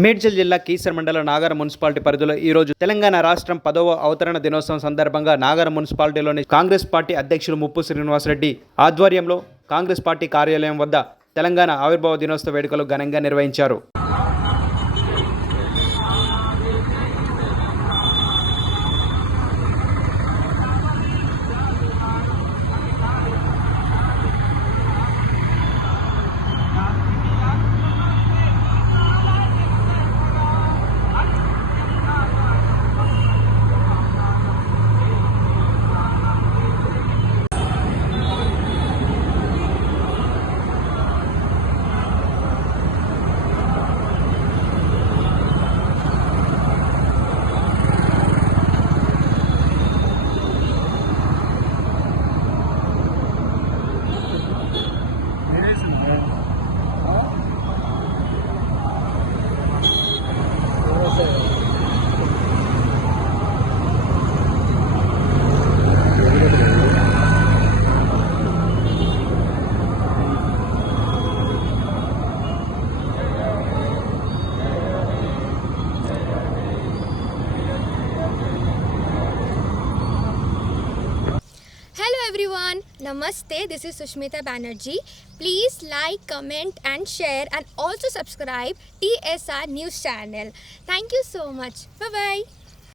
మేడ్చల్ జిల్లా కీసర మండల నాగర మున్సిపాలిటీ పరిధిలో ఈరోజు తెలంగాణ రాష్ట్రం 10వ అవతరణ దినోత్సవం సందర్భంగా నాగర మున్సిపాలిటీలోని కాంగ్రెస్ పార్టీ అధ్యక్షులు ముప్పు శ్రీనివాసరెడ్డి ఆధ్వర్యంలో కాంగ్రెస్ పార్టీ కార్యాలయం వద్ద తెలంగాణ ఆవిర్భావ దినోత్సవ వేడుకలు ఘనంగా నిర్వహించారు. Hello everyone, Namaste, this is Sushmita Banerjee. Please like, comment and share and also subscribe TSR News channel. Thank you so much. Bye bye.